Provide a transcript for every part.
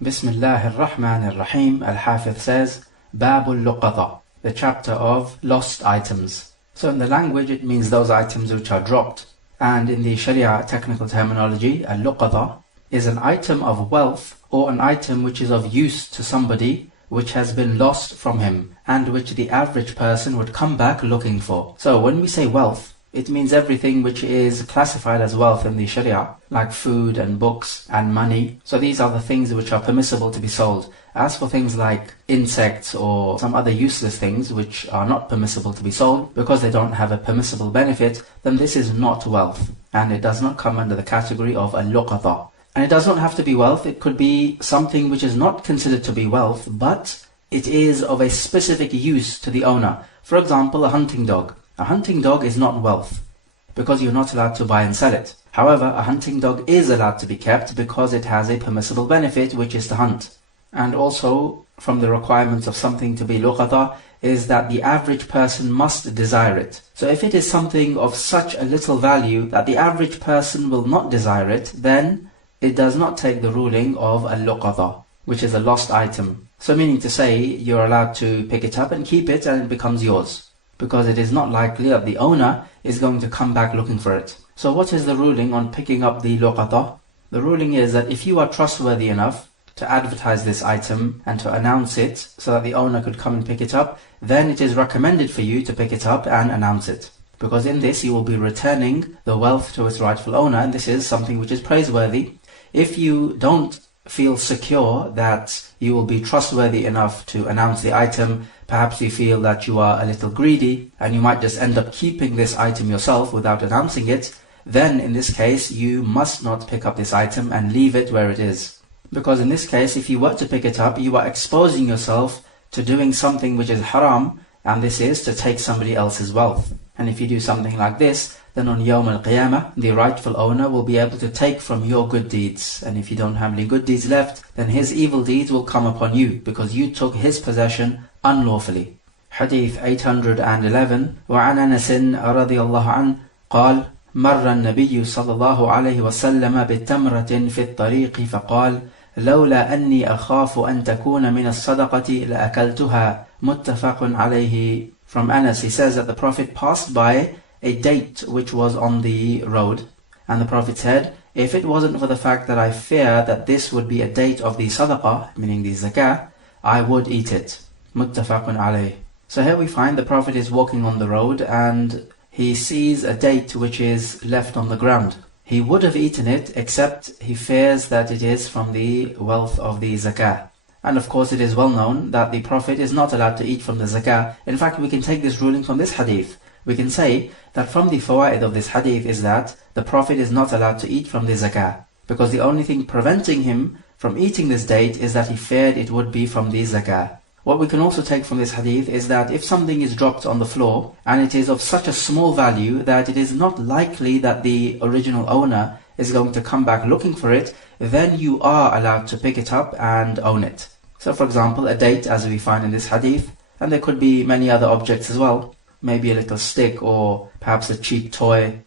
Bismillahir Rahmanir Rahim. Al-Hafidh says, Babul Luqata, the chapter of lost items. So in the language it means those items which are dropped. And in the Sharia technical terminology, al-luqata is an item of wealth or an item which is of use to somebody which has been lost from him and which the average person would come back looking for. So when we say wealth, it means everything which is classified as wealth in the Sharia, like food and books and money. So these are the things which are permissible to be sold. As for things like insects or some other useless things which are not permissible to be sold because they don't have a permissible benefit, then this is not wealth and it does not come under the category of al-luqata. And it does not have to be wealth, it could be something which is not considered to be wealth, but it is of a specific use to the owner. For example, a hunting dog. A hunting dog is not wealth because you're not allowed to buy and sell it. However, a hunting dog is allowed to be kept because it has a permissible benefit, which is to hunt. And also, from the requirements of something to be luqata is that the average person must desire it. So if it is something of such a little value that the average person will not desire it, then it does not take the ruling of al-luqata, which is a lost item. So meaning to say, you're allowed to pick it up and keep it and it becomes yours, because it is not likely that the owner is going to come back looking for it. So what is the ruling on picking up the luqata? The ruling is that if you are trustworthy enough to advertise this item and to announce it so that the owner could come and pick it up, then it is recommended for you to pick it up and announce it. Because in this you will be returning the wealth to its rightful owner, and this is something which is praiseworthy. If you don't feel secure that you will be trustworthy enough to announce the item, perhaps you feel that you are a little greedy and you might just end up keeping this item yourself without announcing it, then in this case you must not pick up this item and leave it where it is. Because in this case, if you were to pick it up, you are exposing yourself to doing something which is haram, and this is to take somebody else's wealth. And if you do something like this, then on Yawm al-Qiyamah, the rightful owner will be able to take from your good deeds. And if you don't have any good deeds left, then his evil deeds will come upon you, because you took his possession unlawfully. Hadith 811. وعن أنس رضي الله عنه قال مر النبي صلى الله عليه وسلم بتمرة في الطريق فقال لولا أني أخاف أن تكون من الصدقة لأكلتها متفق عليه. From Anas, he says that the Prophet passed by a date which was on the road, and the Prophet said, if it wasn't for the fact that I fear that this would be a date of the sadaqah, meaning the zakah, I would eat it. Muttafaqun alayh. So here we find the Prophet is walking on the road and he sees a date which is left on the ground. He would have eaten it, except he fears that it is from the wealth of the zakah. And of course it is well known that the Prophet is not allowed to eat from the zakah. In fact, we can take this ruling from this hadith. We can say that from the fawaid of this hadith is that the Prophet is not allowed to eat from the zakah, because the only thing preventing him from eating this date is that he feared it would be from the zakah. What we can also take from this hadith is that if something is dropped on the floor and it is of such a small value that it is not likely that the original owner is going to come back looking for it, then you are allowed to pick it up and own it. So for example, a date, as we find in this hadith, and there could be many other objects as well, maybe a little stick or perhaps a cheap toy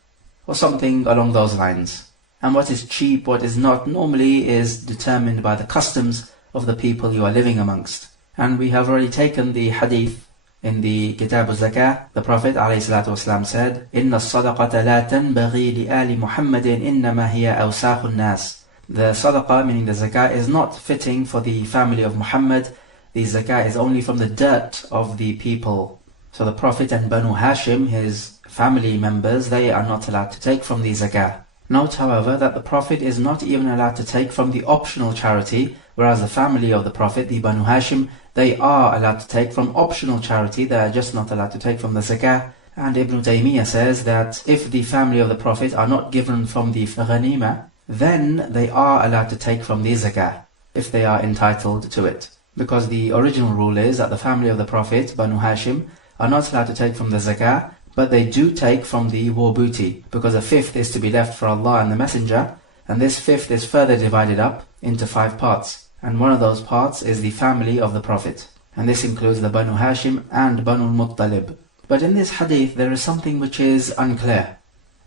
or something along those lines. And what is cheap, what is not, normally is determined by the customs of the people you are living amongst. And we have already taken the hadith in the Kitab al-Zakah. The Prophet ﷺ said, إِنَّ الصَّدَقَةَ لَا تَنْبَغِي لِآلِ مُحَمَّدٍ إِنَّمَا هِيَ أَوْسَاخُ النَّاسِ. The sadaqah, meaning the zakah, is not fitting for the family of Muhammad. The zakah is only from the dirt of the people. So the Prophet and Banu Hashim, his family members, they are not allowed to take from the zakah. Note, however, that the Prophet is not even allowed to take from the optional charity, whereas the family of the Prophet, the Banu Hashim, they are allowed to take from optional charity. They are just not allowed to take from the zakah. And Ibn Taymiyyah says that if the family of the Prophet are not given from the ghanima, then they are allowed to take from the zakah, if they are entitled to it. Because the original rule is that the family of the Prophet, Banu Hashim, are not allowed to take from the zakah, but they do take from the war booty, because a fifth is to be left for Allah and the Messenger, and this fifth is further divided up into 5 parts. And one of those parts is the family of the Prophet. And this includes the Banu Hashim and Banu Muttalib. But in this hadith there is something which is unclear.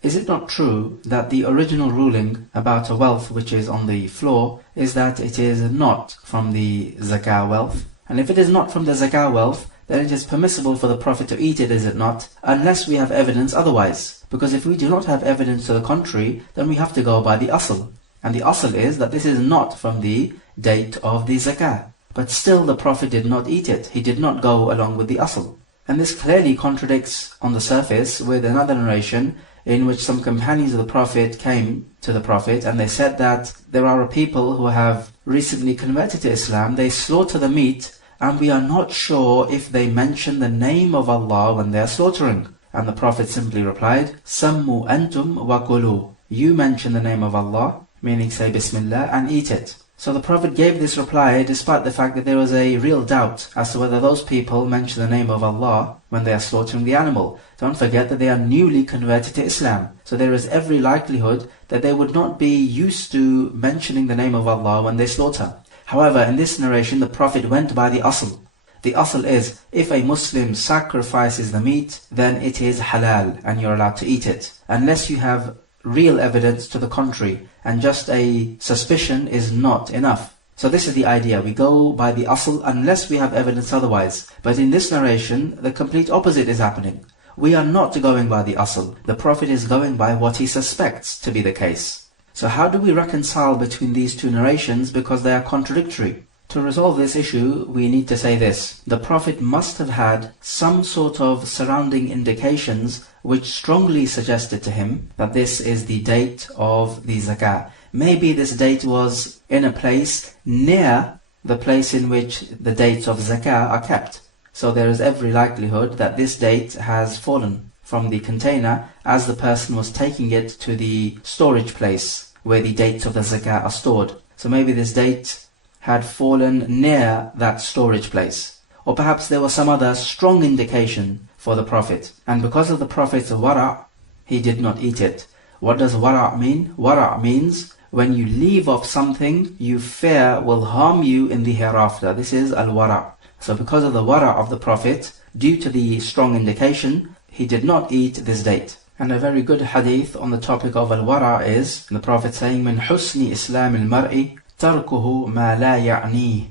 is it not true that the original ruling about a wealth which is on the floor is that it is not from the zakah wealth? And if it is not from the zakah wealth, then it is permissible for the Prophet to eat it, is it not? Unless we have evidence otherwise. Because if we do not have evidence to the contrary, then we have to go by the asl. And the asl is that this is not from the date of the zakah. But still the Prophet did not eat it. He did not go along with the asl. And this clearly contradicts on the surface with another narration in which some companions of the Prophet came to the Prophet and they said that there are people who have recently converted to Islam, they slaughter the meat and we are not sure if they mention the name of Allah when they are slaughtering. And the Prophet simply replied, Sammu antum wa kulu. You mention the name of Allah, meaning say Bismillah, and eat it. So the Prophet gave this reply despite the fact that there was a real doubt as to whether those people mention the name of Allah when they are slaughtering the animal. Don't forget that they are newly converted to Islam. So there is every likelihood that they would not be used to mentioning the name of Allah when they slaughter. However, in this narration, the Prophet went by the asl. The asl is, if a Muslim sacrifices the meat, then it is halal and you're allowed to eat it. Unless you have real evidence to the contrary, and just a suspicion is not enough. So this is the idea. We go by the asl unless we have evidence otherwise. But in this narration, the complete opposite is happening. We are not going by the asl. The Prophet is going by what he suspects to be the case. So how do we reconcile between these two narrations because they are contradictory? To resolve this issue, we need to say this. The Prophet must have had some sort of surrounding indications which strongly suggested to him that this is the date of the zakah. Maybe this date was in a place near the place in which the dates of zakah are kept. So there is every likelihood that this date has fallen from the container as the person was taking it to the storage place where the dates of the zakah are stored. So maybe this date had fallen near that storage place. Or perhaps there was some other strong indication for the Prophet. And because of the Prophet's wara', he did not eat it. What does wara' mean? Wara' means when you leave off something you fear will harm you in the hereafter. This is al-wara'. So because of the wara' of the Prophet, due to the strong indication, he did not eat this date. And a very good hadith on the topic of al-wara' is the Prophet saying, Min husni islam al-mar'i tarkuhu ma la ya'ni.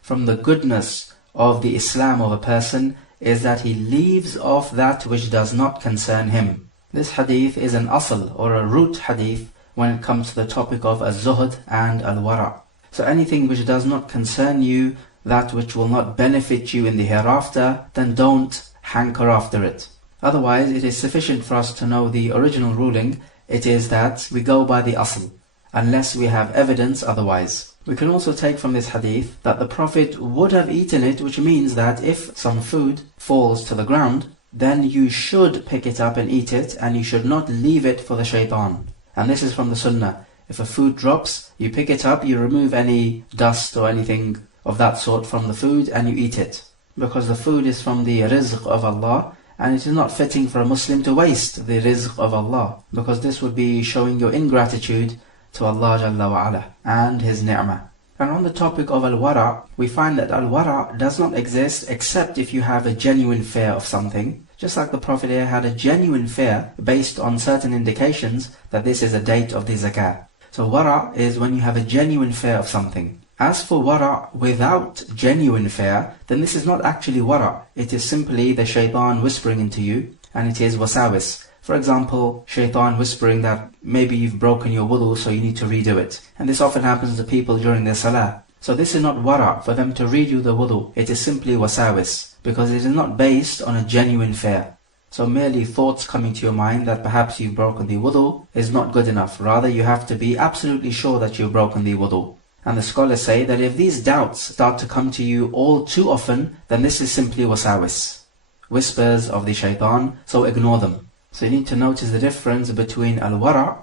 From the goodness of the Islam of a person is that he leaves off that which does not concern him. This hadith is an asl or a root hadith when it comes to the topic of az-zuhd and al-wara'. So anything which does not concern you, that which will not benefit you in the hereafter, then don't hanker after it. Otherwise, it is sufficient for us to know the original ruling. It is that we go by the asl, unless we have evidence otherwise. We can also take from this hadith that the Prophet would have eaten it, which means that if some food falls to the ground, then you should pick it up and eat it, and you should not leave it for the shaitan. And this is from the sunnah. If a food drops, you pick it up, you remove any dust or anything of that sort from the food, and you eat it. Because the food is from the rizq of Allah, and it is not fitting for a Muslim to waste the rizq of Allah, because this would be showing your ingratitude to Allah Jalla wa Ala and His ni'mah. And on the topic of al-wara', we find that al-wara' does not exist except if you have a genuine fear of something. Just like the Prophet here had a genuine fear based on certain indications that this is a date of the zakah. So wara' is when you have a genuine fear of something. As for wara' without genuine fear, then this is not actually wara'. It is simply the shaitan whispering into you, and it is wasawis. For example, shaitan whispering that maybe you've broken your wudu, so you need to redo it. And this often happens to people during their salah. So this is not wara' for them to redo the wudu. It is simply wasawis, because it is not based on a genuine fear. So merely thoughts coming to your mind that perhaps you've broken the wudu is not good enough. Rather, you have to be absolutely sure that you've broken the wudu. And the scholars say that if these doubts start to come to you all too often, then this is simply wasawis, whispers of the shaitan, so ignore them. So you need to notice the difference between al-wara'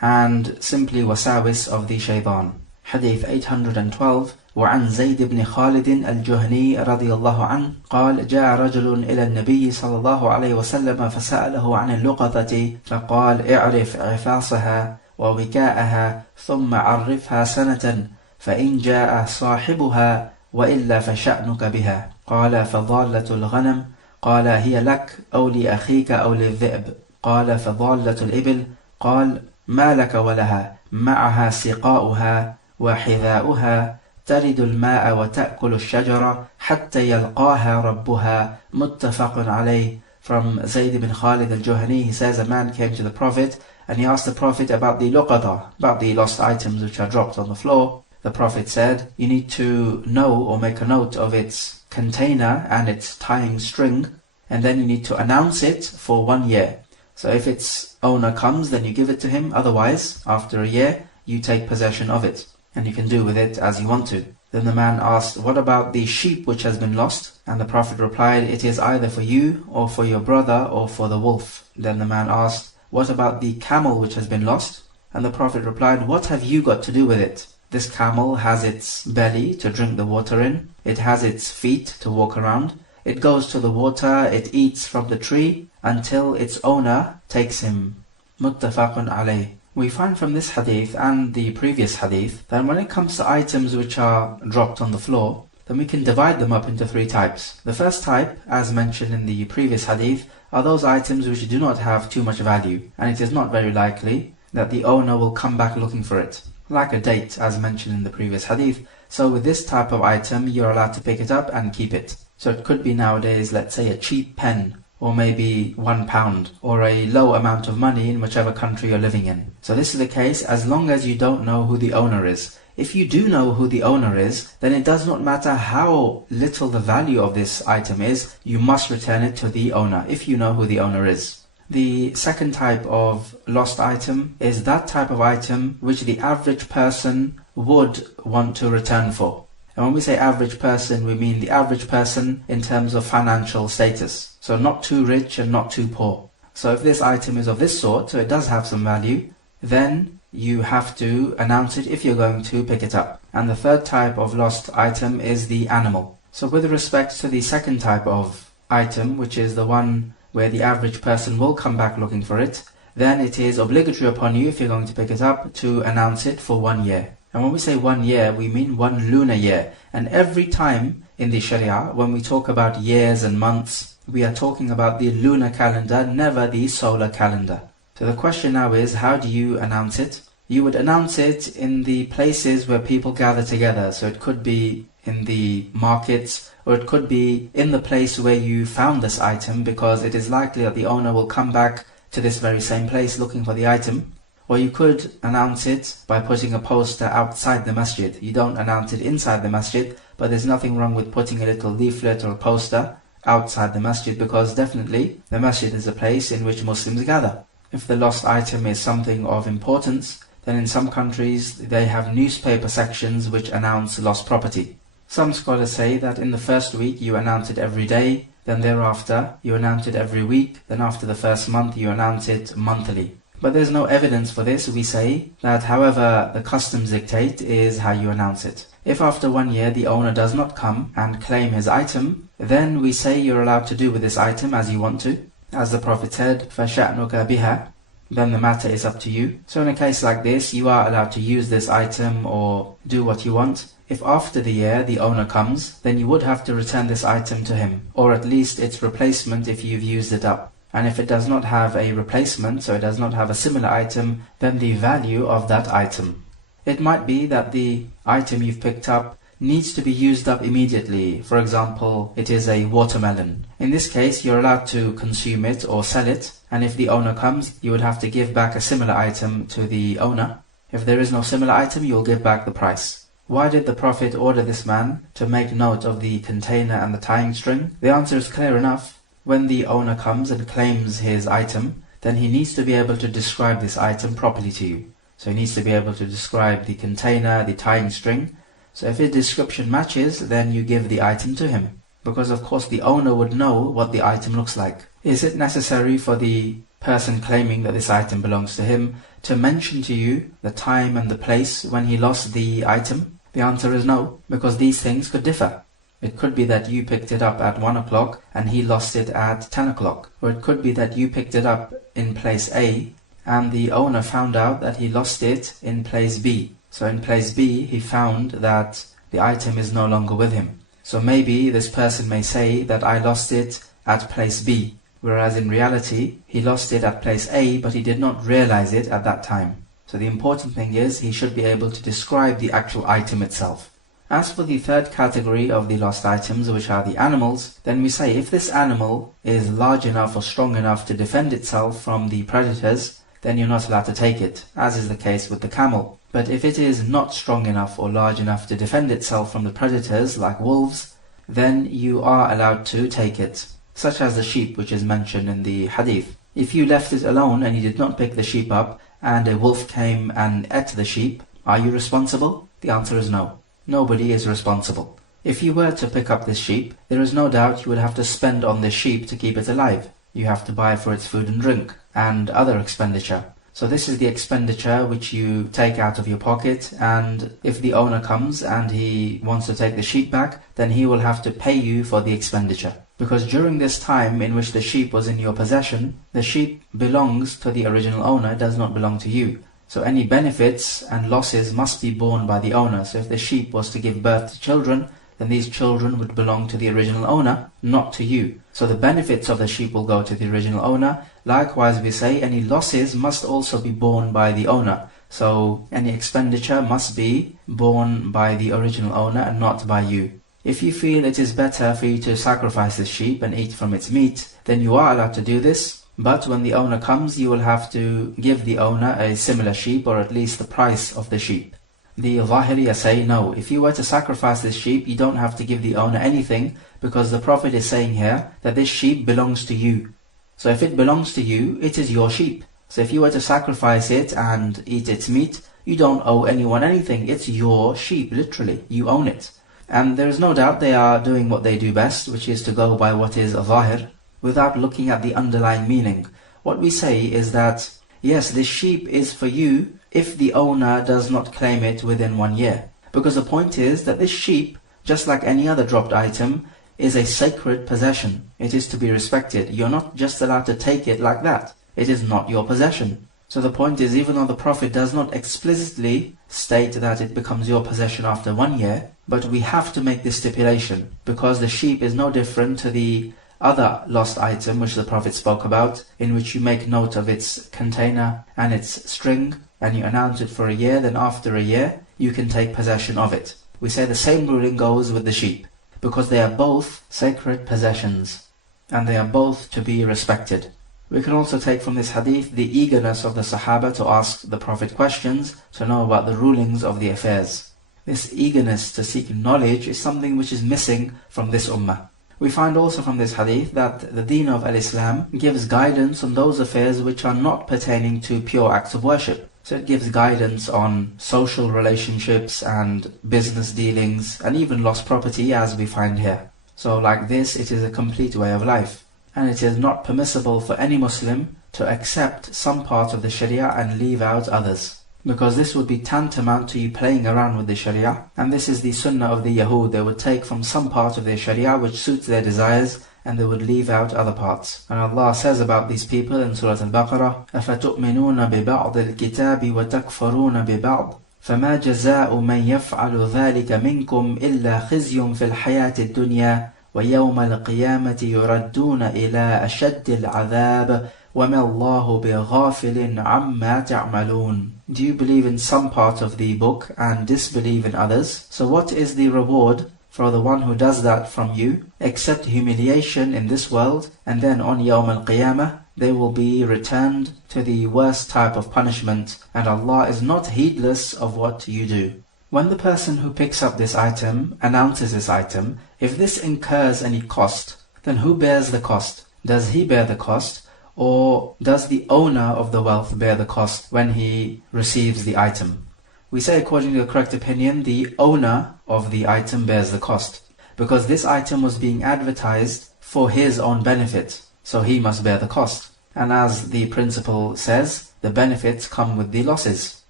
and simply wasawis of the shaitan. Hadith 812. وعن زيد بن خالد الجهني رضي الله عنه قال جاء رجل إلى النبي صلى الله عليه وسلم فسأله عن اللقطة فقال اعرف عفاصها ووكاءها ثم عرفها سنة فإن جاء صاحبها وإلا فشأنك بها. قال فضالة الغنم؟ قال هي لك أو لأخيك أو للذئب؟ قال فضالة الإبل قال ما لك ولها معها سقاؤها وحذاؤها ترد الماء وتأكل الشجرة حتى يلقاها ربها متفق عليه. From Zayd ibn Khalid al-Juhani, he says a man came to the Prophet and he asked the Prophet about the luqata, about the lost items which are dropped on the floor. The Prophet said, you need to know or make a note of its container and its tying string, and then you need to announce it for 1 year. So if its owner comes, then you give it to him. Otherwise, after a year, you take possession of it, and you can do with it as you want to. Then the man asked, what about the sheep which has been lost? And the Prophet replied, it is either for you, or for your brother, or for the wolf. Then the man asked, what about the camel which has been lost? And the Prophet replied, what have you got to do with it? This camel has its belly to drink the water in, it has its feet to walk around, it goes to the water, it eats from the tree, until its owner takes him. Muttafaqun alayh. We find from this hadith and the previous hadith that when it comes to items which are dropped on the floor, then we can divide them up into 3 types. The first type, as mentioned in the previous hadith, are those items which do not have too much value, and it is not very likely that the owner will come back looking for it. Like a date, as mentioned in the previous hadith. So with this type of item, you're allowed to pick it up and keep it. So it could be nowadays, let's say, a cheap pen, or maybe £1, or a low amount of money in whichever country you're living in. So this is the case as long as you don't know who the owner is. If you do know who the owner is, then it does not matter how little the value of this item is, you must return it to the owner, if you know who the owner is. The second type of lost item is that type of item which the average person would want to return for. And when we say average person, we mean the average person in terms of financial status. So not too rich and not too poor. So if this item is of this sort, so it does have some value, then you have to announce it if you're going to pick it up. And the third type of lost item is the animal. So with respect to the second type of item, which is the one where the average person will come back looking for it, then it is obligatory upon you, if you're going to pick it up, to announce it for 1 year. And when we say 1 year, we mean 1 lunar year. And every time in the Sharia, when we talk about years and months, we are talking about the lunar calendar, never the solar calendar. So the question now is, how do you announce it? You would announce it in the places where people gather together. So it could be in the markets, or it could be in the place where you found this item, because it is likely that the owner will come back to this very same place looking for the item. Or you could announce it by putting a poster outside the masjid. You don't announce it inside the masjid, but there's nothing wrong with putting a little leaflet or a poster outside the masjid, because definitely the masjid is a place in which Muslims gather. If the lost item is something of importance, then in some countries they have newspaper sections which announce lost property. Some scholars say that in the first week you announce it every day, then thereafter you announce it every week, then after the first month you announce it monthly. But there's no evidence for this. We say that however the customs dictate is how you announce it. If after 1 year the owner does not come and claim his item, then we say you're allowed to do with this item as you want to. As the Prophet said, فَشَأْنُكَ بِهَا, then the matter is up to you. So in a case like this, you are allowed to use this item or do what you want. If after the year the owner comes, then you would have to return this item to him, or at least its replacement if you've used it up. And if it does not have a replacement, so it does not have a similar item, then the value of that item. It might be that the item you've picked up needs to be used up immediately. For example, it is a watermelon. In this case, you're allowed to consume it or sell it, and if the owner comes, you would have to give back a similar item to the owner. If there is no similar item, you'll give back the price. Why did the Prophet order this man to make note of the container and the tying string? The answer is clear enough. When the owner comes and claims his item, then he needs to be able to describe this item properly to you. So he needs to be able to describe the container, the tying string. So if his description matches, then you give the item to him. Because of course the owner would know what the item looks like. Is it necessary for the person claiming that this item belongs to him to mention to you the time and the place when he lost the item? The answer is no, because these things could differ. It could be that you picked it up at 1 o'clock and he lost it at 10 o'clock. Or it could be that you picked it up in place A and the owner found out that he lost it in place B. So in place B, he found that the item is no longer with him. So maybe this person may say that I lost it at place B, whereas in reality he lost it at place A, but he did not realize it at that time. So the important thing is he should be able to describe the actual item itself. As for the third category of the lost items, which are the animals, then we say if this animal is large enough or strong enough to defend itself from the predators, then you're not allowed to take it, as is the case with the camel. But if it is not strong enough or large enough to defend itself from the predators, like wolves, then you are allowed to take it, such as the sheep, which is mentioned in the hadith. If you left it alone and you did not pick the sheep up, and a wolf came and ate the sheep, are you responsible? The answer is no. Nobody is responsible. If you were to pick up this sheep, there is no doubt you would have to spend on this sheep to keep it alive. You have to buy for its food and drink, and other expenditure. So this is the expenditure which you take out of your pocket, and if the owner comes and he wants to take the sheep back, then he will have to pay you for the expenditure. Because during this time in which the sheep was in your possession, the sheep belongs to the original owner, it does not belong to you. So any benefits and losses must be borne by the owner. So if the sheep was to give birth to children, then these children would belong to the original owner, not to you. So the benefits of the sheep will go to the original owner. Likewise, we say any losses must also be borne by the owner. So any expenditure must be borne by the original owner and not by you. If you feel it is better for you to sacrifice the sheep and eat from its meat, then you are allowed to do this. But when the owner comes, you will have to give the owner a similar sheep, or at least the price of the sheep. The Zahiriyya say no, if you were to sacrifice this sheep, you don't have to give the owner anything, because the Prophet is saying here that this sheep belongs to you. So if it belongs to you, it is your sheep. So if you were to sacrifice it and eat its meat, you don't owe anyone anything. It's your sheep, literally. You own it. And there is no doubt they are doing what they do best, which is to go by what is Zahir, without looking at the underlying meaning. What we say is that, yes, this sheep is for you if the owner does not claim it within 1 year. Because the point is that this sheep, just like any other dropped item, is a sacred possession. It is to be respected. You're not just allowed to take it like that. It is not your possession. So the point is, even though the Prophet does not explicitly state that it becomes your possession after 1 year, but we have to make this stipulation, because the sheep is no different to the other lost item which the Prophet spoke about, in which you make note of its container and its string, and you announce it for a year, then after a year you can take possession of it. We say the same ruling goes with the sheep, because they are both sacred possessions, and they are both to be respected. We can also take from this hadith the eagerness of the Sahaba to ask the Prophet questions, to know about the rulings of the affairs. This eagerness to seek knowledge is something which is missing from this ummah. We find also from this hadith that the deen of al-Islam gives guidance on those affairs which are not pertaining to pure acts of worship. So it gives guidance on social relationships and business dealings and even lost property, as we find here. So like this, it is a complete way of life. And it is not permissible for any Muslim to accept some part of the Sharia and leave out others, because this would be tantamount to you playing around with the Sharia, and this is the sunnah of the Yahud. They would take from some part of their Sharia which suits their desires, and they would leave out other parts. And Allah says about these people in Surah Al-Baqarah, أَفَتُؤْمِنُونَ بِبَعْضِ الْكِتَابِ وَتَكْفُرُونَ بِبَعْضِ فَمَا جَزَاءُ مَنْ يَفْعَلُ ذَلِكَ مِنْكُمْ إِلَّا خِزْيٌ فِي الْحَيَاةِ الدُّنْيَا وَيَوْمَ الْقِيَامَةِ يُرَدُّونَ إِلَىٰ أَشَدِّ الْعَذَابِ وَمَا اللَّهُ بِغَافِلٍ عَمَّا تَعْمَلُونَ. Do you believe in some part of the book and disbelieve in others? So what is the reward for the one who does that from you, except humiliation in this world, and then on Yawm al-Qiyamah they will be returned to the worst type of punishment, and Allah is not heedless of what you do. When the person who picks up this item announces this item, if this incurs any cost, then who bears the cost? Does he bear the cost? Or does the owner of the wealth bear the cost when he receives the item? We say, according to the correct opinion, the owner of the item bears the cost, because this item was being advertised for his own benefit, so he must bear the cost. And as the principle says, the benefits come with the losses.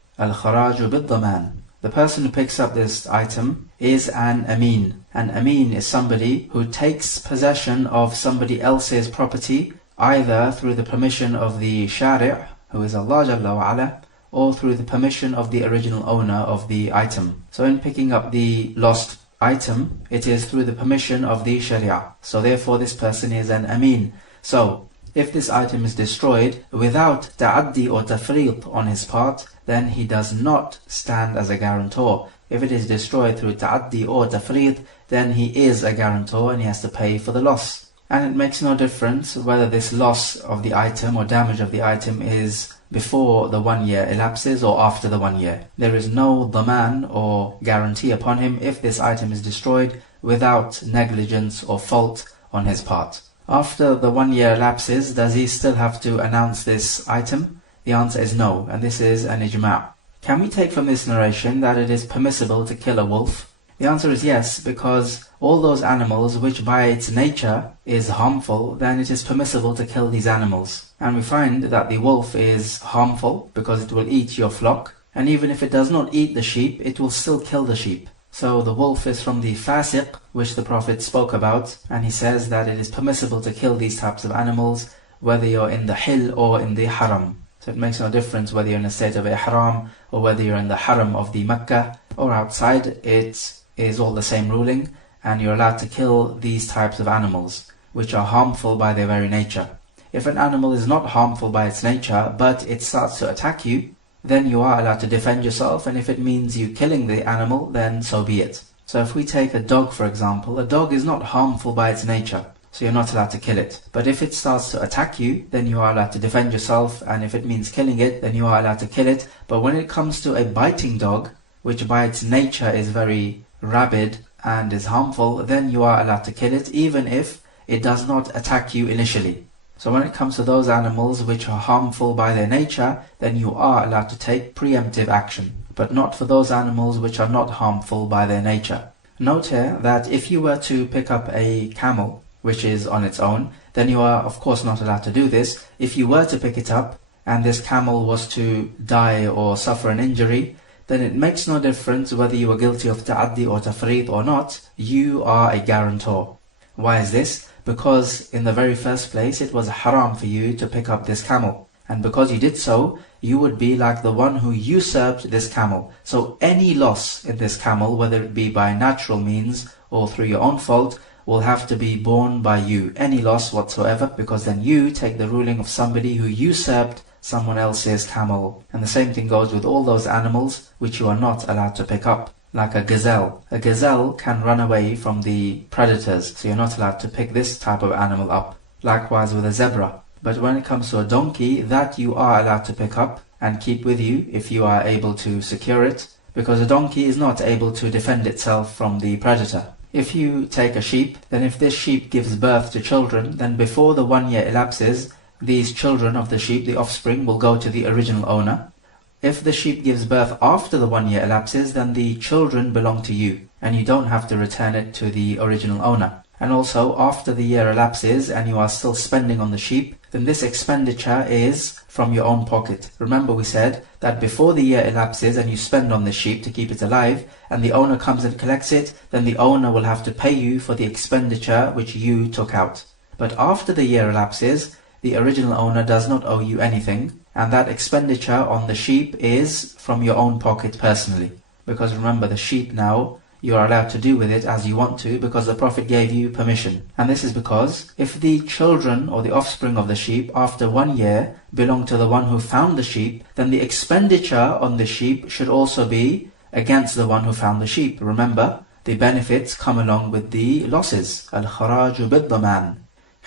Al-kharaju bid-daman. The person who picks up this item is an ameen. An ameen is somebody who takes possession of somebody else's property, either through the permission of the Shari', who is Allah Jalla wa Ala, or through the permission of the original owner of the item. So in picking up the lost item, it is through the permission of the Sharia. So therefore this person is an Ameen. So if this item is destroyed without ta'addi or tafriq on his part, then he does not stand as a guarantor. If it is destroyed through ta'addi or tafriq, then he is a guarantor and he has to pay for the loss. And it makes no difference whether this loss of the item or damage of the item is before the 1 year elapses or after the 1 year. There is no dhaman or guarantee upon him if this item is destroyed without negligence or fault on his part. After the 1 year elapses, does he still have to announce this item? The answer is no, and this is an ijma'. Can we take from this narration that it is permissible to kill a wolf? The answer is yes, because all those animals which by its nature is harmful, then it is permissible to kill these animals. And we find that the wolf is harmful because it will eat your flock, and even if it does not eat the sheep, it will still kill the sheep. So the wolf is from the fasiq, which the Prophet spoke about, and he says that it is permissible to kill these types of animals, whether you're in the hill or in the haram. So it makes no difference whether you're in a state of ihram or whether you're in the haram of the Mecca or outside. It is all the same ruling, and you're allowed to kill these types of animals, which are harmful by their very nature. If an animal is not harmful by its nature, but it starts to attack you, then you are allowed to defend yourself, and if it means you killing the animal, then so be it. So if we take a dog for example, a dog is not harmful by its nature, so you're not allowed to kill it. But if it starts to attack you, then you are allowed to defend yourself, and if it means killing it, then you are allowed to kill it. But when it comes to a biting dog, which by its nature is very rabid and is harmful, then you are allowed to kill it, even if it does not attack you initially. So when it comes to those animals which are harmful by their nature, then you are allowed to take preemptive action, but not for those animals which are not harmful by their nature. Note here that if you were to pick up a camel, which is on its own, then you are of course not allowed to do this. If you were to pick it up and this camel was to die or suffer an injury, then it makes no difference whether you were guilty of ta'addi or tafriq or not, you are a guarantor. Why is this? Because in the very first place it was haram for you to pick up this camel, and because you did so, you would be like the one who usurped this camel. So any loss in this camel, whether it be by natural means or through your own fault, will have to be borne by you, any loss whatsoever, because then you take the ruling of somebody who usurped someone else's camel. And the same thing goes with all those animals which you are not allowed to pick up, like a gazelle. A gazelle can run away from the predators, so you're not allowed to pick this type of animal up. Likewise with a zebra. But when it comes to a donkey, that you are allowed to pick up and keep with you if you are able to secure it, because a donkey is not able to defend itself from the predator. If you take a sheep, then if this sheep gives birth to children, then before the 1 year elapses, these children of the sheep, the offspring, will go to the original owner. If the sheep gives birth after the 1 year elapses, then the children belong to you, and you don't have to return it to the original owner. And also, after the year elapses and you are still spending on the sheep, then this expenditure is from your own pocket. Remember we said that before the year elapses and you spend on the sheep to keep it alive, and the owner comes and collects it, then the owner will have to pay you for the expenditure which you took out. But after the year elapses, the original owner does not owe you anything, and that expenditure on the sheep is from your own pocket personally. Because remember, the sheep now, you are allowed to do with it as you want to, because the Prophet gave you permission. And this is because if the children or the offspring of the sheep after 1 year belong to the one who found the sheep, then the expenditure on the sheep should also be against the one who found the sheep. Remember, the benefits come along with the losses. Al-kharaju bid-daman.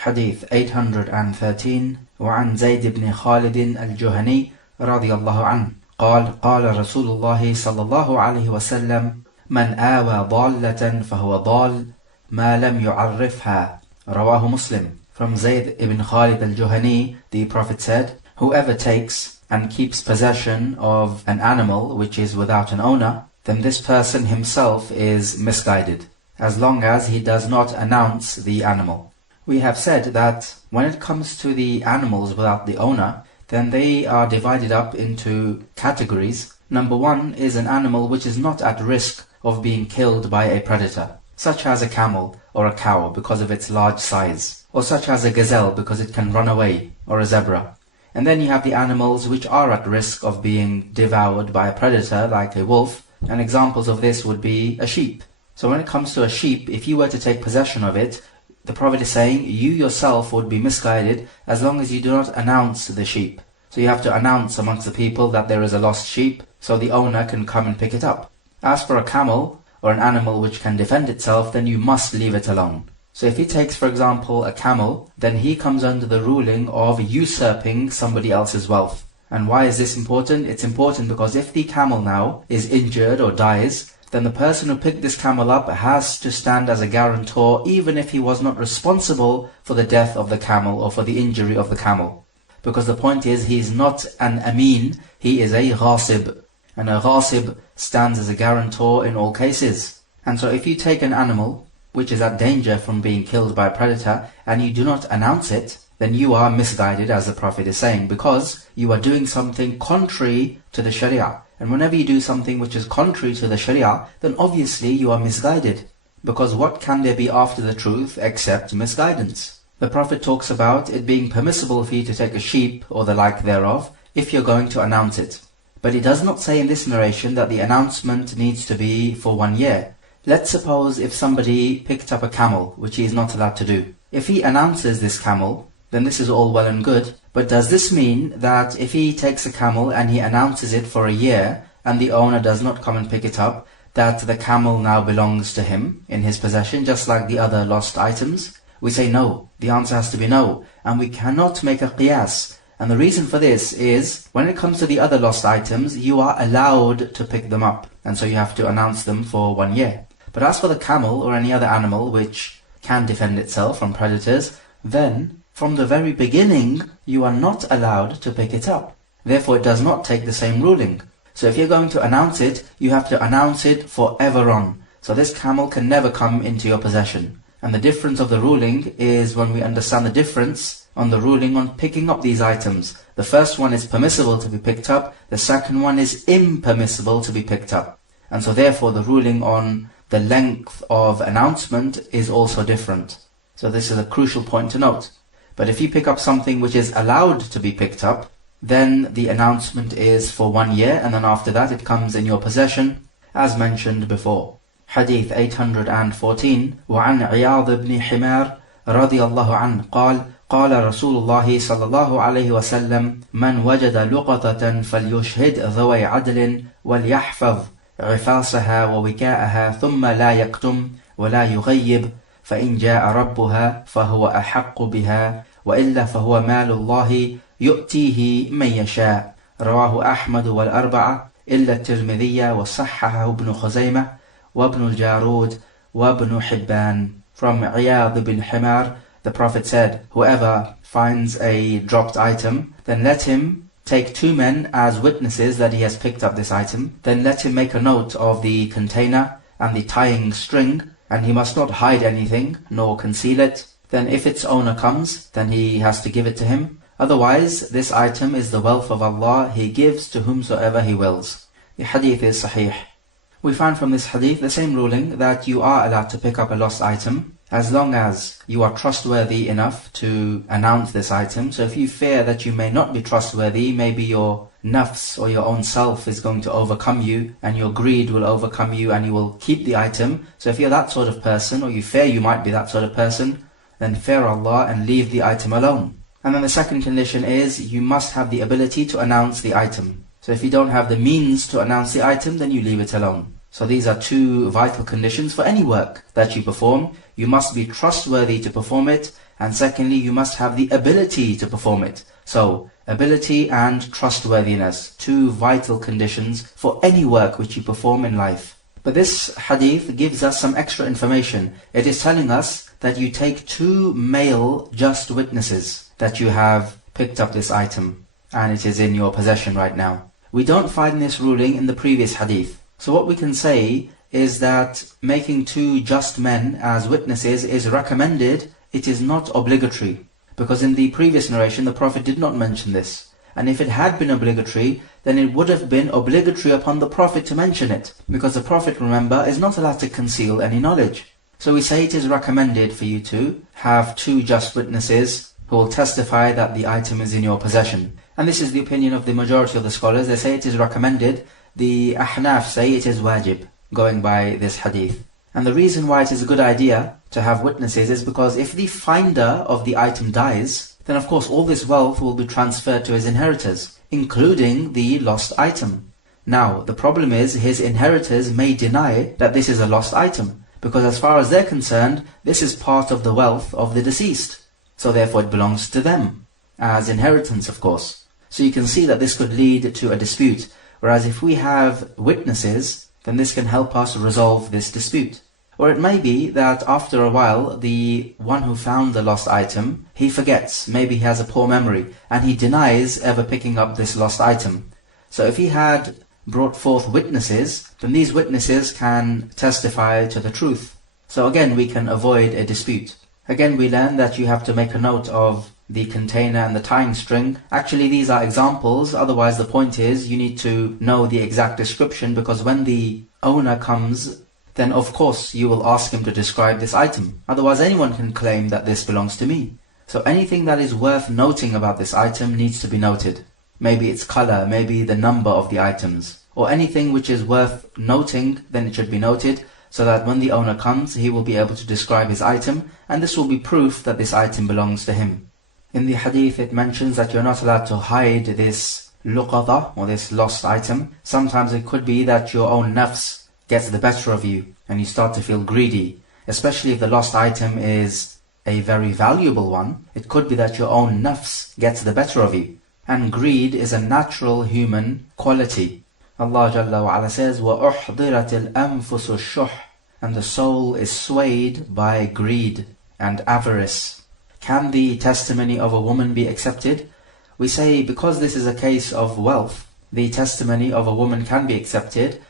Hadith 813. وعن زيد بن خالد الجهني رضي الله عنه قال قال رسول الله صلى الله عليه وسلم من آوى ضالة فهو ضال ما لم يعرفها. رواه Muslim. From Zayd ibn Khalid al-Juhani, the Prophet said, whoever takes and keeps possession of an animal which is without an owner, then this person himself is misguided, as long as he does not announce the animal. We have said that when it comes to the animals without the owner, then they are divided up into categories. Number 1 is an animal which is not at risk of being killed by a predator, such as a camel or a cow because of its large size, or such as a gazelle because it can run away, or a zebra. And then you have the animals which are at risk of being devoured by a predator like a wolf, and examples of this would be a sheep. So when it comes to a sheep, if you were to take possession of it, The Prophet is saying, you yourself would be misguided as long as you do not announce the sheep. So you have to announce amongst the people that there is a lost sheep, so the owner can come and pick it up. As for a camel, or an animal which can defend itself, then you must leave it alone. So if he takes, for example, a camel, then he comes under the ruling of usurping somebody else's wealth. And why is this important? It's important because if the camel now is injured or dies, then the person who picked this camel up has to stand as a guarantor, even if he was not responsible for the death of the camel or for the injury of the camel. Because the point is, he is not an amin, he is a ghasib. And a ghasib stands as a guarantor in all cases. And so if you take an animal which is at danger from being killed by a predator, and you do not announce it, then you are misguided, as the Prophet is saying, because you are doing something contrary to the Sharia. And whenever you do something which is contrary to the Sharia, then obviously you are misguided. Because what can there be after the truth except misguidance? The Prophet talks about it being permissible for you to take a sheep or the like thereof if you're going to announce it. But he does not say in this narration that the announcement needs to be for 1 year. Let's suppose if somebody picked up a camel, which he is not allowed to do. If he announces this camel, then this is all well and good. But does this mean that if he takes a camel and he announces it for a year, and the owner does not come and pick it up, that the camel now belongs to him in his possession, just like the other lost items? We say no. The answer has to be no. And we cannot make a qiyas. And the reason for this is, when it comes to the other lost items, you are allowed to pick them up. And so you have to announce them for 1 year. But as for the camel or any other animal which can defend itself from predators, then from the very beginning, you are not allowed to pick it up. Therefore, it does not take the same ruling. So if you're going to announce it, you have to announce it forever on. So this camel can never come into your possession. And the difference of the ruling is when we understand the difference on the ruling on picking up these items. The first one is permissible to be picked up, the second one is impermissible to be picked up. And so therefore the ruling on the length of announcement is also different. So this is a crucial point to note. But if you pick up something which is allowed to be picked up, then the announcement is for 1 year, and then after that it comes in your possession, as mentioned before. Hadith 814, وعن عياض بن حمار رضي الله عنه قال قال رسول الله صلى الله عليه وسلم من وجد لقطة فليشهد ذوي عدل وليحفظ عفاصها ووكاءها ثم لا يكتم ولا يغيب فإن جاء ربها فهو أحق بها وإلا فهو مال الله يؤتيه من يشاء. رواه أحمد والأربعة إلا الترمذي وصححه ابن خزيمة وابن الجارود وابن حبان. From Iyad bin Himar, the Prophet said, whoever finds a dropped item, then let him take 2 men as witnesses that he has picked up this item. Then let him make a note of the container and the tying string, and he must not hide anything nor conceal it. Then if its owner comes, then he has to give it to him. Otherwise, this item is the wealth of Allah. He gives to whomsoever He wills. The hadith is sahih. We find from this hadith the same ruling that you are allowed to pick up a lost item as long as you are trustworthy enough to announce this item. So if you fear that you may not be trustworthy, maybe your nafs or your own self is going to overcome you and your greed will overcome you and you will keep the item. So if you're that sort of person, or you fear you might be that sort of person, then fear Allah and leave the item alone. And then the second condition is you must have the ability to announce the item. So if you don't have the means to announce the item, then you leave it alone. So these are 2 vital conditions for any work that you perform. You must be trustworthy to perform it, and secondly, you must have the ability to perform it. So, ability and trustworthiness, 2 vital conditions for any work which you perform in life. But this hadith gives us some extra information. It is telling us that you take 2 male just witnesses that you have picked up this item, and it is in your possession right now. We don't find this ruling in the previous hadith. So what we can say is that making 2 just men as witnesses is recommended. It is not obligatory. Because in the previous narration, the Prophet did not mention this. And if it had been obligatory, then it would have been obligatory upon the Prophet to mention it. Because the Prophet, remember, is not allowed to conceal any knowledge. So we say it is recommended for you to have 2 just witnesses who will testify that the item is in your possession. And this is the opinion of the majority of the scholars. They say it is recommended. The Ahnaf say it is wajib, going by this hadith. And the reason why it is a good idea to to have witnesses is because if the finder of the item dies, then of course all this wealth will be transferred to his inheritors, including the lost item. Now, the problem is his inheritors may deny that this is a lost item, because as far as they're concerned, this is part of the wealth of the deceased. So therefore it belongs to them, as inheritance of course. So you can see that this could lead to a dispute, whereas if we have witnesses, then this can help us resolve this dispute. Or it may be that after a while, the one who found the lost item, he forgets, maybe he has a poor memory, and he denies ever picking up this lost item. So if he had brought forth witnesses, then these witnesses can testify to the truth. So again, we can avoid a dispute. Again, we learn that you have to make a note of the container and the tying string. Actually, these are examples, otherwise the point is you need to know the exact description, because when the owner comes, then of course you will ask him to describe this item. Otherwise anyone can claim that this belongs to me. So anything that is worth noting about this item needs to be noted. Maybe its color, maybe the number of the items, or anything which is worth noting, then it should be noted, so that when the owner comes, he will be able to describe his item, and this will be proof that this item belongs to him. In the hadith it mentions that you're not allowed to hide this luqata, or this lost item. Sometimes it could be that your own nafs gets the better of you, and you start to feel greedy, especially if the lost item is a very valuable one. It could be that your own nafs gets the better of you. And greed is a natural human quality. Allah Jalla wa Ala says, وَأُحْضِرَتِ الْأَنفُسُ الشُّحْ, and the soul is swayed by greed and avarice. Can the testimony of a woman be accepted? We say because this is a case of wealth, the testimony of a woman can be accepted.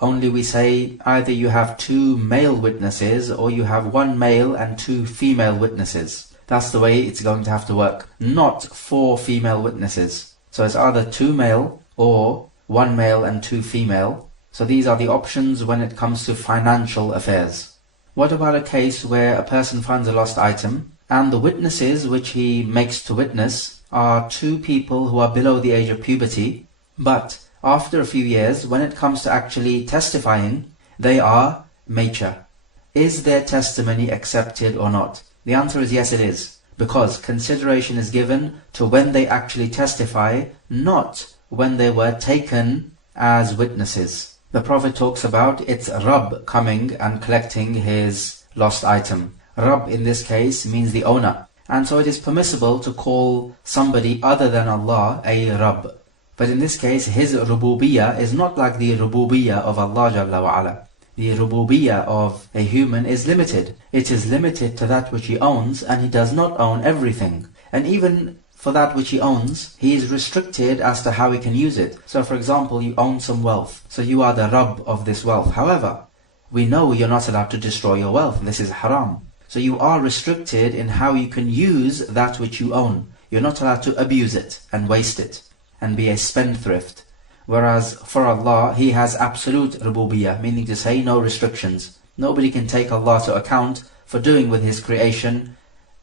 Only we say either you have 2 male witnesses or you have 1 male and 2 female witnesses. That's the way it's going to have to work, not 4 female witnesses. So it's either 2 male or 1 male and 2 female. So these are the options when it comes to financial affairs. What about a case where a person finds a lost item and the witnesses which he makes to witness are 2 people who are below the age of puberty, but after a few years, when it comes to actually testifying, they are mature? Is their testimony accepted or not? The answer is yes, it is, because consideration is given to when they actually testify, not when they were taken as witnesses. The Prophet talks about its Rabb coming and collecting his lost item. Rabb in this case means the owner, and so it is permissible to call somebody other than Allah a Rabb. But in this case, his rububiyyah is not like the rububiyyah of Allah Jalla wa Ala. The rububiyyah of a human is limited. It is limited to that which he owns, and he does not own everything. And even for that which he owns, he is restricted as to how he can use it. So for example, you own some wealth, so you are the Rabb of this wealth. However, we know you're not allowed to destroy your wealth. This is haram. So you are restricted in how you can use that which you own. You're not allowed to abuse it and waste it and be a spendthrift. Whereas for Allah, He has absolute rububiyyah, meaning to say no restrictions. Nobody can take Allah to account for doing with His creation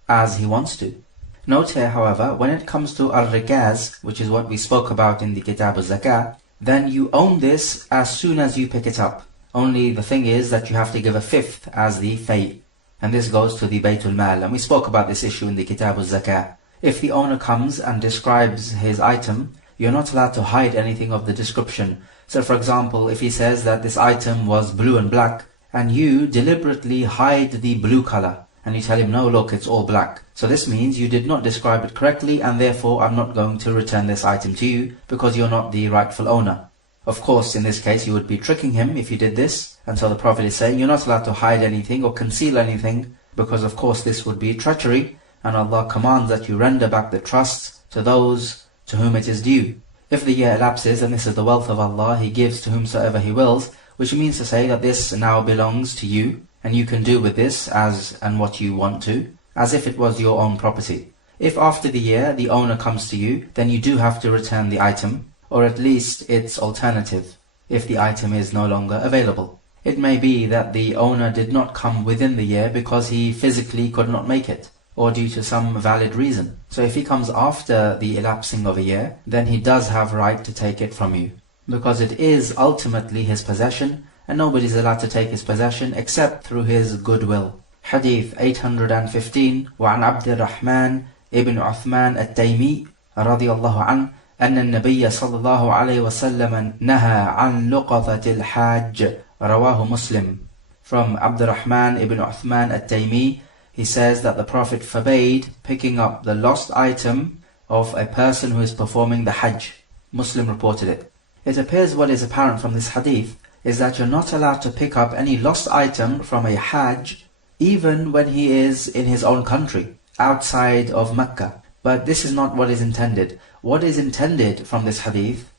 as He wants to. Note here, however, when it comes to al-rikaz, which is what we spoke about in the Kitab al-Zakah, then you own this as soon as you pick it up. Only the thing is that you have to give a fifth as the fay. And this goes to the Baytul Mal. And we spoke about this issue in the Kitab al-Zakah. If the owner comes and describes his item, you're not allowed to hide anything of the description. So for example, if he says that this item was blue and black, and you deliberately hide the blue color, and you tell him, no, look, it's all black. So this means you did not describe it correctly, and therefore I'm not going to return this item to you, because you're not the rightful owner. Of course, in this case, you would be tricking him if you did this. And so the Prophet is saying, you're not allowed to hide anything or conceal anything, because of course this would be treachery, and Allah commands that you render back the trust to those to whom it is due. If the year elapses, and this is the wealth of Allah, He gives to whomsoever He wills, which means to say that this now belongs to you, and you can do with this as and what you want to, as if it was your own property. If after the year the owner comes to you, then you do have to return the item, or at least its alternative, if the item is no longer available. It may be that the owner did not come within the year because he physically could not make it, or due to some valid reason. So if he comes after the elapsing of a year, then he does have right to take it from you, because it is ultimately his possession, and nobody is allowed to take his possession except through his goodwill. Hadith 815 وعن عبد الرحمن ابن عثمان التيمي رضي الله عنه أن النبي صلى الله عليه وسلم نهى عن لقطة الحاج رواه Muslim. From Abdurrahman ibn Uthman at-Taymi, he says that the Prophet forbade picking up the lost item of a person who is performing the Hajj. Muslim reported it. It appears what is apparent from this hadith is that you're not allowed to pick up any lost item from a Hajj even when he is in his own country, outside of Mecca. But this is not what is intended. What is intended from this hadith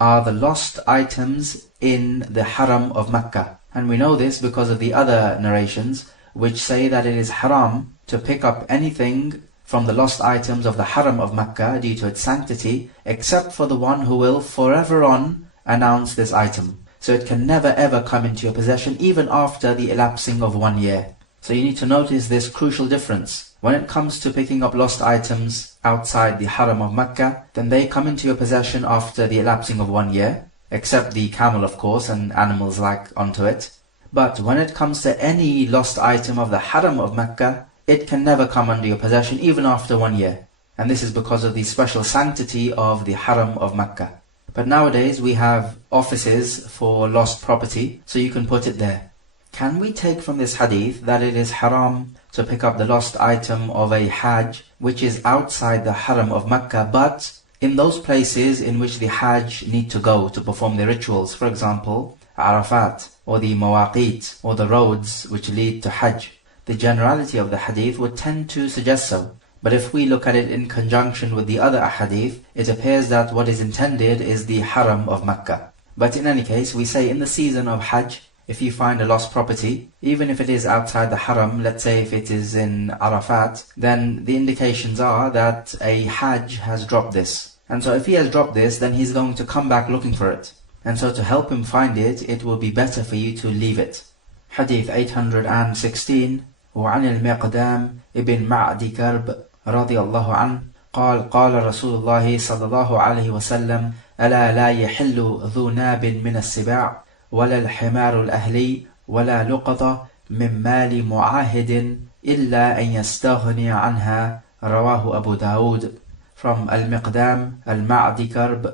are the lost items in the Haram of Mecca. And we know this because of the other narrations which say that it is haram to pick up anything from the lost items of the Haram of Mecca due to its sanctity, except for the one who will forever on announce this item. So it can never ever come into your possession even after the elapsing of 1 year. So you need to notice this crucial difference. When it comes to picking up lost items outside the Haram of Mecca, then they come into your possession after the elapsing of 1 year, except the camel of course and animals like onto it. But when it comes to any lost item of the Haram of Mecca, it can never come under your possession even after 1 year. And this is because of the special sanctity of the Haram of Mecca. But nowadays we have offices for lost property, so you can put it there. Can we take from this hadith that it is haram to pick up the lost item of a Hajj which is outside the Haram of Mecca, but in those places in which the Hajj need to go to perform the rituals, for example, Arafat, or the Mawaqit, or the roads which lead to Hajj? The generality of the hadith would tend to suggest so. But if we look at it in conjunction with the other ahadith, it appears that what is intended is the Haram of Mecca. But in any case, we say in the season of Hajj, if you find a lost property, even if it is outside the Haram, let's say if it is in Arafat, then the indications are that a Hajj has dropped this. And so if he has dropped this, then he's going to come back looking for it. And so to help him find it, it will be better for you to leave it. Hadith 816 وعن المقدام ابن معد كرب رضي الله عنه قال قال رسول الله صلى الله عليه وسلم ألا لا يحل ذو ناب من السباع ولا الحمار الأهلي ولا لقطة من مال معاهد إلا أن يستغني عنها رواه أبو داود. From Al-Miqdam Al-Ma'di Karb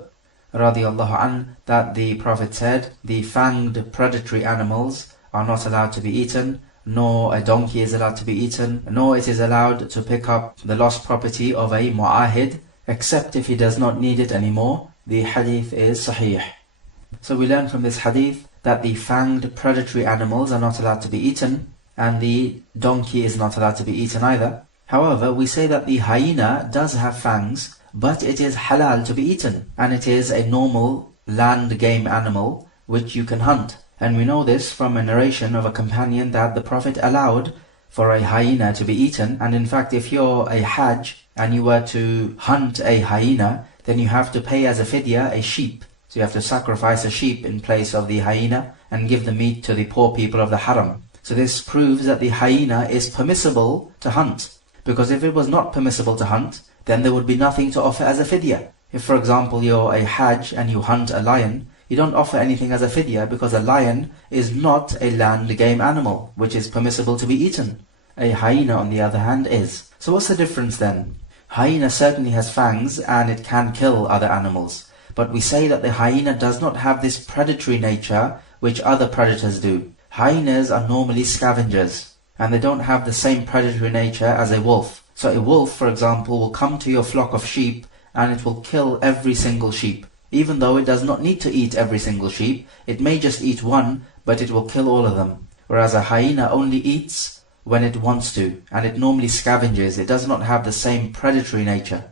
radiyallahu an, that the Prophet said, the fanged predatory animals are not allowed to be eaten, nor a donkey is allowed to be eaten, nor it is allowed to pick up the lost property of a mu'ahid, except if he does not need it anymore. The hadith is sahih. So we learn from this hadith that the fanged predatory animals are not allowed to be eaten, and the donkey is not allowed to be eaten either. However, we say that the hyena does have fangs, but it is halal to be eaten, and it is a normal land game animal which you can hunt. And we know this from a narration of a companion that the Prophet allowed for a hyena to be eaten. And in fact, if you're a Hajj and you were to hunt a hyena, then you have to pay as a fidya a sheep. So you have to sacrifice a sheep in place of the hyena and give the meat to the poor people of the Haram. So this proves that the hyena is permissible to hunt. Because if it was not permissible to hunt, then there would be nothing to offer as a fidya. If for example you're a Hajj and you hunt a lion, you don't offer anything as a fidya because a lion is not a land game animal which is permissible to be eaten. A hyena on the other hand is. So what's the difference then? Hyena certainly has fangs and it can kill other animals. But we say that the hyena does not have this predatory nature which other predators do. Hyenas are normally scavengers and they don't have the same predatory nature as a wolf. So a wolf, for example, will come to your flock of sheep and it will kill every single sheep. Even though it does not need to eat every single sheep, it may just eat one, but it will kill all of them. Whereas a hyena only eats when it wants to, and it normally scavenges. It does not have the same predatory nature.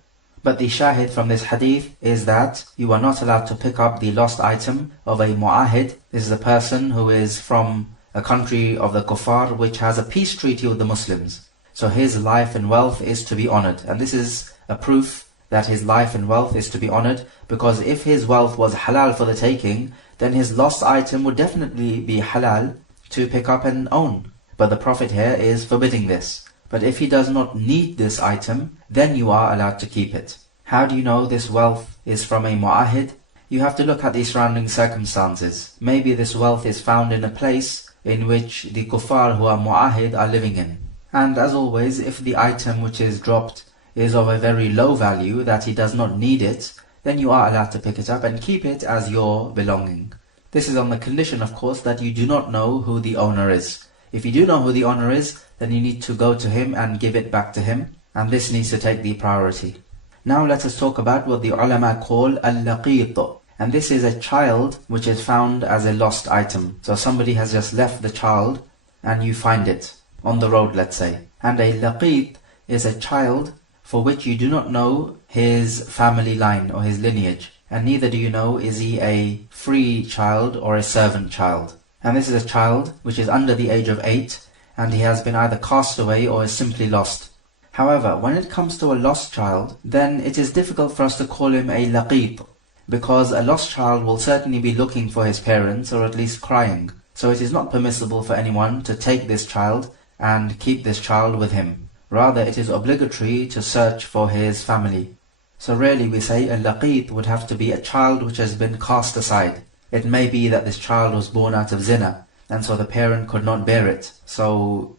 But the shahid from this hadith is that you are not allowed to pick up the lost item of a mu'ahid. This is a person who is from a country of the kuffar which has a peace treaty with the Muslims. So his life and wealth is to be honored. And this is a proof that his life and wealth is to be honored, because if his wealth was halal for the taking, then his lost item would definitely be halal to pick up and own. But the Prophet here is forbidding this. But if he does not need this item, then you are allowed to keep it. How do you know this wealth is from a mu'ahid? You have to look at the surrounding circumstances. Maybe this wealth is found in a place in which the kuffar who are mu'ahid are living in. And as always, if the item which is dropped is of a very low value, that he does not need it, then you are allowed to pick it up and keep it as your belonging. This is on the condition, of course, that you do not know who the owner is. If you do know who the owner is, then you need to go to him and give it back to him, and this needs to take the priority. Now let us talk about what the ulama call al-laqit, and this is a child which is found as a lost item. So somebody has just left the child and you find it on the road, let's say. And a laqit is a child for which you do not know his family line or his lineage, and neither do you know is he a free child or a servant child. And this is a child which is under the age of 8, and he has been either cast away or is simply lost. However, when it comes to a lost child, then it is difficult for us to call him a laqit, because a lost child will certainly be looking for his parents, or at least crying. So it is not permissible for anyone to take this child and keep this child with him. Rather, it is obligatory to search for his family. So really we say a laqit would have to be a child which has been cast aside. It may be that this child was born out of zina, and so the parent could not bear it, so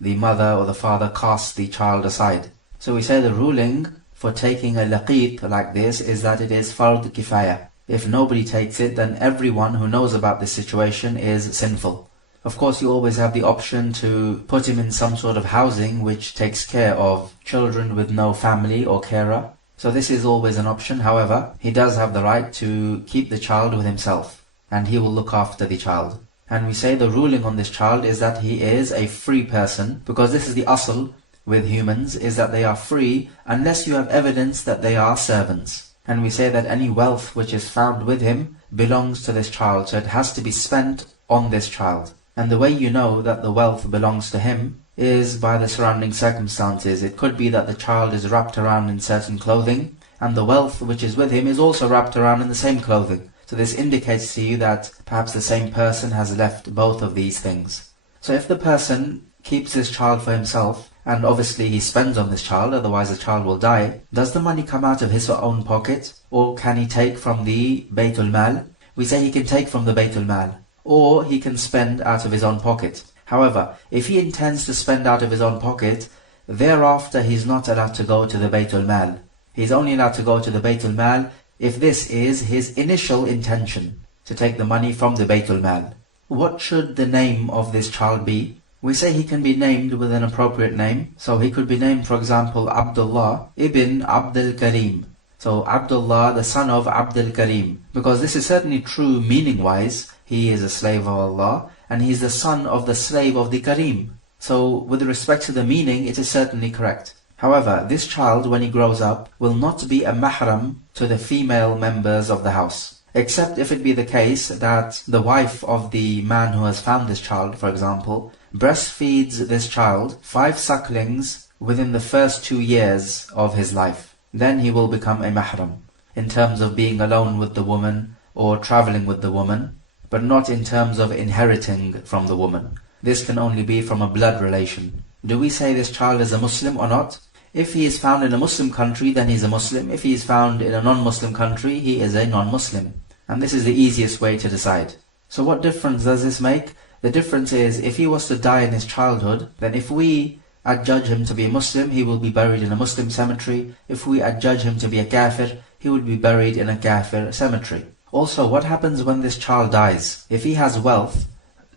the mother or the father cast the child aside. So we say the ruling for taking a laqit like this is that it is fard kifaya. If nobody takes it, then everyone who knows about this situation is sinful. Of course, you always have the option to put him in some sort of housing which takes care of children with no family or carer. So this is always an option. However, he does have the right to keep the child with himself, and he will look after the child. And we say the ruling on this child is that he is a free person, because this is the asl with humans, is that they are free unless you have evidence that they are servants. And we say that any wealth which is found with him belongs to this child, so it has to be spent on this child. And the way you know that the wealth belongs to him is by the surrounding circumstances. It could be that the child is wrapped around in certain clothing, and the wealth which is with him is also wrapped around in the same clothing. So this indicates to you that perhaps the same person has left both of these things. So if the person keeps this child for himself, and obviously he spends on this child, otherwise the child will die, does the money come out of his own pocket, or can he take from the Baytul Mal? We say he can take from the Baytul Mal, or he can spend out of his own pocket. However, if he intends to spend out of his own pocket, thereafter he's not allowed to go to the Baytul Mal. He's only allowed to go to the Baytul Mal if this is his initial intention, to take the money from the Baytul Mal. What should the name of this child be? We say he can be named with an appropriate name. So he could be named, for example, Abdullah ibn Abdul Karim. So Abdullah, the son of Abdul Karim. Because this is certainly true meaning-wise. He is a slave of Allah, and he is the son of the slave of the Karim. So with respect to the meaning, it is certainly correct. However, this child, when he grows up, will not be a mahram to the female members of the house, except if it be the case that the wife of the man who has found this child, for example, breastfeeds this child 5 sucklings within the first 2 years of his life. Then he will become a mahram, in terms of being alone with the woman or traveling with the woman, but not in terms of inheriting from the woman. This can only be from a blood relation. Do we say this child is a Muslim or not? If he is found in a Muslim country, then he is a Muslim. If he is found in a non-Muslim country, he is a non-Muslim. And this is the easiest way to decide. So what difference does this make? The difference is, if he was to die in his childhood, then if we adjudge him to be a Muslim, he will be buried in a Muslim cemetery. If we adjudge him to be a kafir, he will be buried in a kafir cemetery. Also, what happens when this child dies? If he has wealth,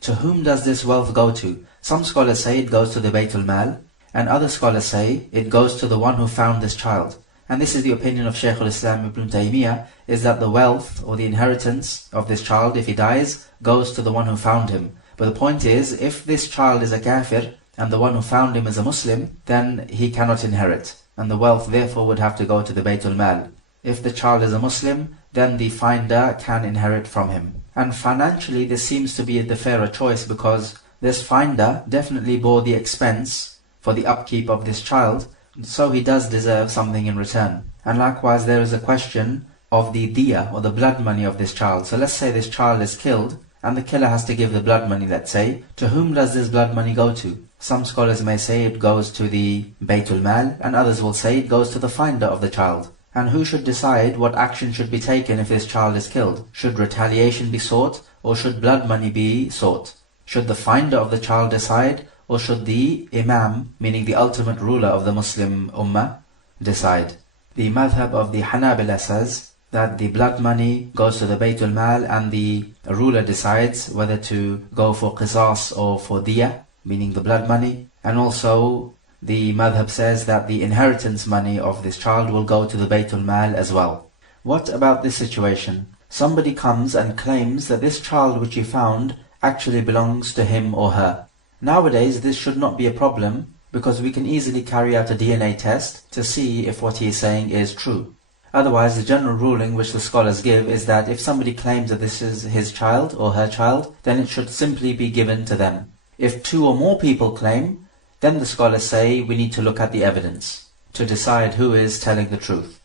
to whom does this wealth go to? Some scholars say it goes to the Baytul Mal, and other scholars say it goes to the one who found this child. And this is the opinion of Shaykh al-Islam Ibn Taymiyyah, is that the wealth or the inheritance of this child, if he dies, goes to the one who found him. But the point is, if this child is a kafir, and the one who found him is a Muslim, then he cannot inherit, and the wealth therefore would have to go to the Baytul Mal. If the child is a Muslim, then the finder can inherit from him. And financially this seems to be the fairer choice, because this finder definitely bore the expense for the upkeep of this child, so he does deserve something in return. And likewise there is a question of the diya, or the blood money of this child. So let's say this child is killed, and the killer has to give the blood money, let's say. To whom does this blood money go to? Some scholars may say it goes to the Baytul Mal, and others will say it goes to the finder of the child. And who should decide what action should be taken if this child is killed? Should retaliation be sought, or should blood money be sought? Should the finder of the child decide, or should the Imam, meaning the ultimate ruler of the Muslim Ummah, decide? The madhab of the Hanabila says that the blood money goes to the Baytul Mal and the ruler decides whether to go for qisas or for diya, meaning the blood money. And also the madhab says that the inheritance money of this child will go to the Baytul Mal as well. What about this situation? Somebody comes and claims that this child which he found actually belongs to him or her. Nowadays this should not be a problem because we can easily carry out a DNA test to see if what he is saying is true. Otherwise, the general ruling which the scholars give is that if somebody claims that this is his child or her child, then it should simply be given to them. If two or more people claim, then the scholars say we need to look at the evidence to decide who is telling the truth.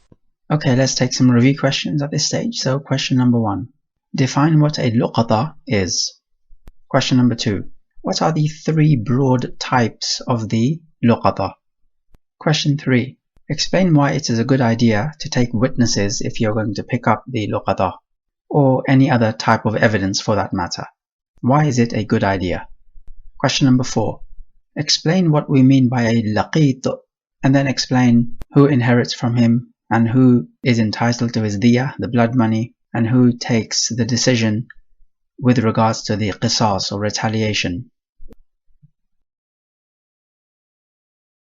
Okay, let's take some review questions at this stage. So question number 1. Define what a luqata is. Question number 2. What are the 3 broad types of the luqata? Question 3. Explain why it is a good idea to take witnesses if you're going to pick up the luqata, or any other type of evidence for that matter. Why is it a good idea? Question number 4. Explain what we mean by a laqit, and then explain who inherits from him and who is entitled to his diya, the blood money, and who takes the decision with regards to the qisas or retaliation